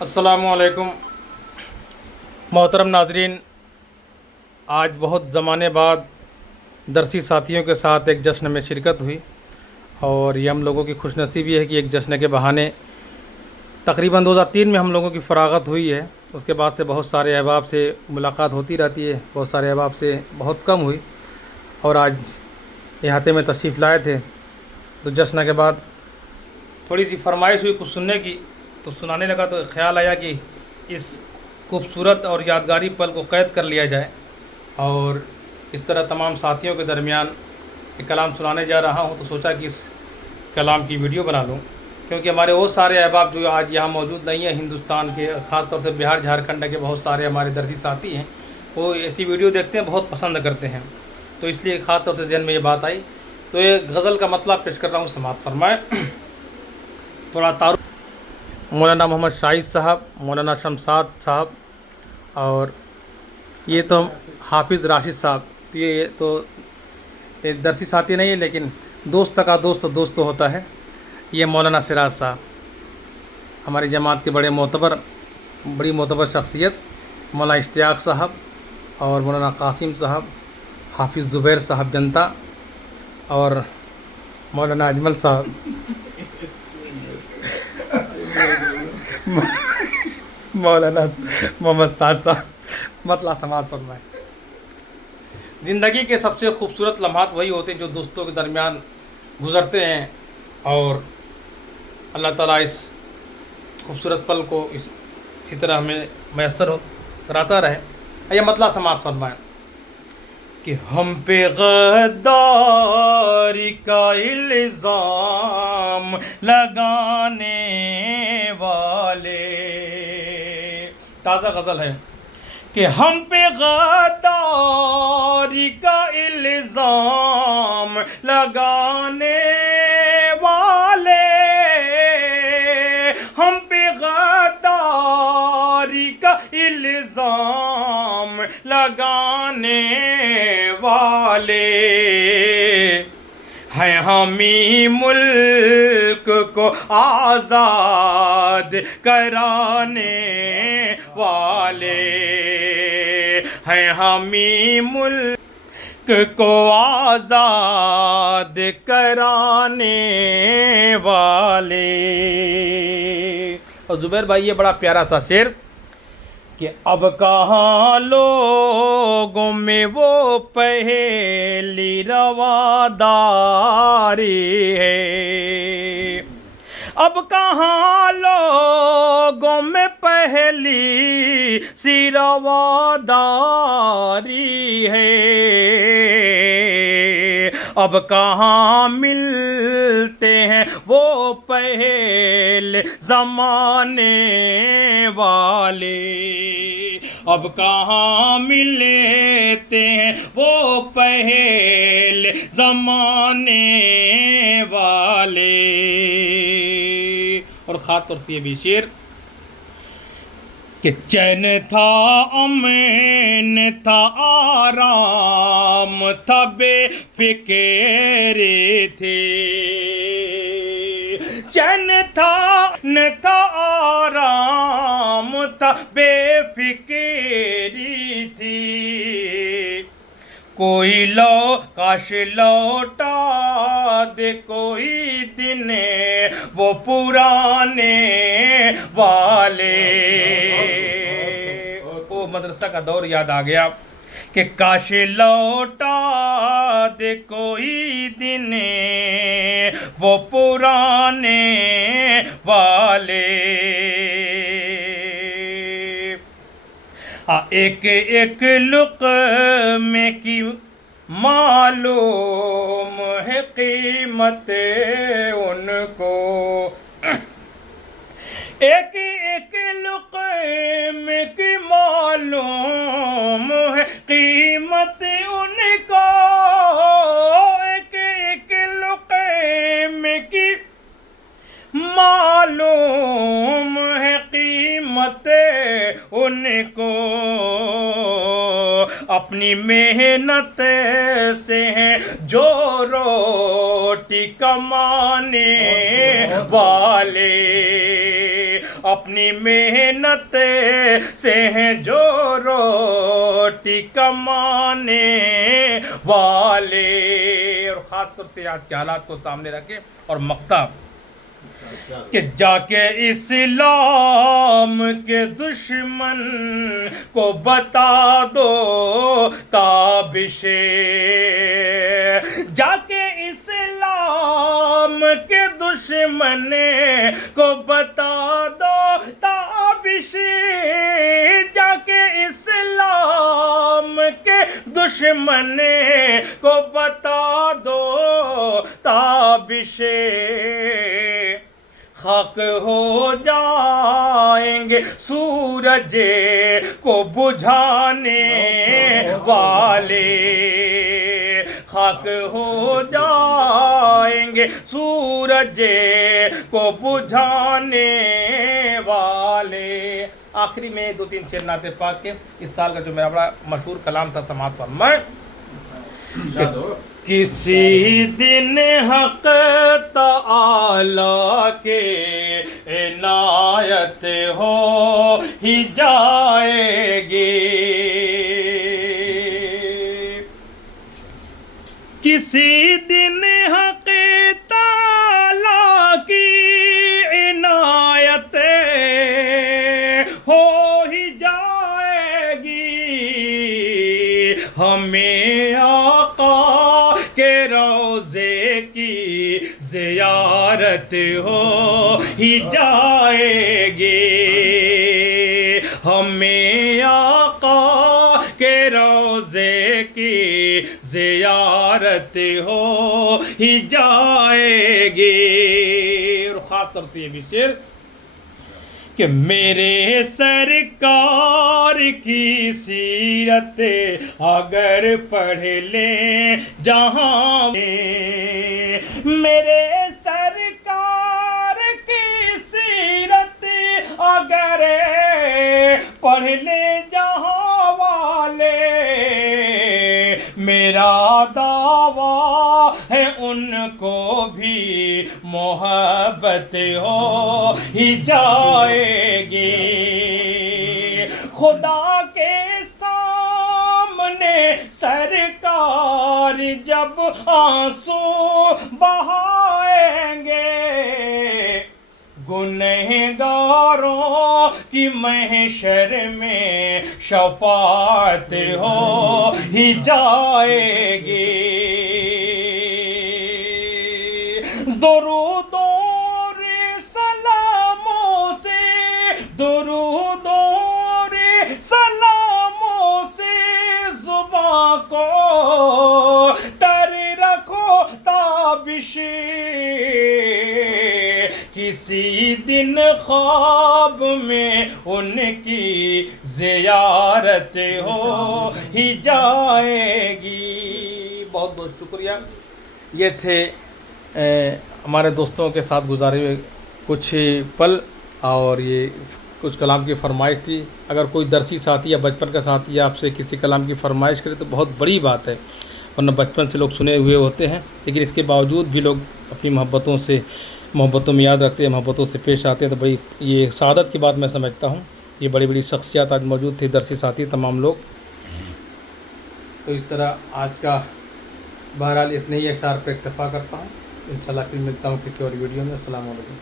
अस्सलामु अलैकुम मोहतरम नाजरीन। आज बहुत ज़माने बाद दरसी साथियों के साथ एक जश्न में शिरकत हुई और ये हम लोगों की खुशनसीबी है कि एक जश्न के बहाने तकरीबन 2003 में हम लोगों की फ़रागत हुई है। उसके बाद से बहुत सारे अहबाब से मुलाकात होती रहती है, बहुत सारे अहबाब से बहुत कम हुई और आज इहाते में तशरीफ़ लाए थे तो जश्न के बाद थोड़ी सी फरमाइश हुई कुछ सुनने की, तो सुनाने लगा तो ख़्याल आया कि इस खूबसूरत और यादगारी पल को क़ैद कर लिया जाए और इस तरह तमाम साथियों के दरमियान एक कलाम सुनाने जा रहा हूँ। तो सोचा कि इस कलाम की वीडियो बना लूँ, क्योंकि हमारे वो सारे अहबाब जो आज यहाँ मौजूद नहीं हैं हिंदुस्तान के, ख़ास तौर से बिहार झारखंड के बहुत सारे हमारे दरसी साथी हैं, वो ऐसी वीडियो देखते हैं, बहुत पसंद करते हैं। तो इसलिए ख़ास तौर से ज़हन में ये बात आई, तो ये गज़ल का मतलब पेश कर रहा हूँ, समाअत फरमाएँ। थोड़ा तारुफ मौलाना मोहम्मद शाहिद साहब, मौलाना शमशाद साहब और ये तो हाफिज़ राशिद साहब। ये तो एक दरसी साथी नहीं है, लेकिन दोस्त का दोस्त दोस्त तो होता है। ये मौलाना सिराज साहब हमारी जमात के बड़ी मोतबर शख्सियत, मौलाना इश्तियाक साहब और मौलाना कासिम साहब, हाफिज़ ज़ुबैर साहब जनता और मौलाना अजमल साहब मौलाना मोहम्मद साद साहब। मतलब समाज फरमाए, ज़िंदगी के सबसे खूबसूरत लम्हात वही होते हैं जो दोस्तों के दरमियान गुज़रते हैं और अल्लाह ताला इस खूबसूरत पल को इसी तरह हमें मैसर कराता रहे। यह मतलब समाज फरमाए कि हम पे गद्दारी का इल्ज़ाम लगाने वाले, ताज़ा गज़ल है कि हम पे गद्दारी का इल्ज़ाम लगाने वाले, हम पे गद्दारी का इल्ज़ाम लगाने वाले हैं, हमी मुल्क को आज़ाद कराने वाले हैं, हमी मुल्क को आज़ाद कराने वाले। और ज़ुबैर भाई ये बड़ा प्यारा सा शेर कि अब कहाँ लोगों में वो पहली रवादारी है, अब कहाँ लोगों में पहली सी रवादारी है, अब कहाँ मिलते हैं वो पहले ज़माने वाले, अब कहाँ मिलते हैं वो पहले ज़माने वाले। और ख़ास तौर से ये भी शेर कि चैन था अमन था आराम था बेफिक्रे थे, चैन था न था आराम था बेफिक्री थी, कोई काश लौटा दे कोई दिन वो पुराने वाले। वो मदरसा का दौर याद आ गया कि काश लौटा दे कोई दिन वो पुराने वाले। एक एक लुक़्मे की मालूम है कीमत उनको, एक एक लुक़्मे की मालूम है कीमत उनको, एक एक लुक़्मे की मालूम है कीमत उनको, अपनी मेहनत से है जो रोटी कमाने वाले, اپنی محنت سے ہیں جو روٹی کمانے والے. اور خاص طور سے آج کے حالات کو سامنے رکھے اور مقتا کہ جا کے اسلام کے دشمن کو بتا دو تابش، جا کے اسلام کے دشمن کو بتا دو تابش، جا کے اسلام کے دشمن کو بتا دو تابش. خاک ہو جائیں گے سورج کو بجھانے والے، خاک ہو جائیں گے سورج کو بجھانے والے. آخری میں 2-3 شعر نعت پاک کے اس سال کا جو میرا بڑا مشہور کلام تھا سماعت فرمائیں. کسی دن حق تعالی کے عنایت ہو ہی جائے گی، کسی دن حق تعالی کی عنایت ہو ہی جائے گی، ہمیں آقا کے روضے کی زیارت ہو ہی جائے گی، ہمیں آقا کے روضے کی زیارت ہو ہی جائے گی. اور خاص طور سے یہ بھی شعر کہ میرے سرکار کی سیرت اگر پڑھ لیں جہاں، میرے سرکار کی سیرت اگر پڑھ لیں جہاں والے، میرا دعویٰ ہے ان کو بھی محبت ہو ہی جائے گی. خدا کے سامنے سرکار جب آنسو بہائیں گے، گنہگاروں کی محشر میں شفاعت ہو ہی جائے گی. درود اور سلاموں سے، درود اور سلاموں سے زباں کو تر رکھو تابش، کسی دن خواب میں ان کی زیارت ہو ہی جائے گی. بہت بہت شکریہ. یہ تھے ہمارے دوستوں کے ساتھ گزارے ہوئے کچھ پل، اور یہ کچھ کلام کی فرمائش تھی. اگر کوئی درسی ساتھی یا بچپن کا ساتھی آپ سے کسی کلام کی فرمائش کرے تو بہت بڑی بات ہے، ورنہ بچپن سے لوگ سنے ہوئے ہوتے ہیں، لیکن اس کے باوجود بھی لوگ اپنی محبتوں میں یاد رکھتے ہیں، محبتوں سے پیش آتے ہیں. تو بھائی یہ سعادت کی بات میں سمجھتا ہوں. یہ بڑی بڑی شخصیات آج موجود تھے، درسی ساتھی تمام لوگ. تو اس طرح آج کا بہرحال اتنے ہی اشعار پہ اکتفا کرتا ہوں. انشاءاللہ پھر ملتا ہوں کسی اور ویڈیو میں. السلام علیکم.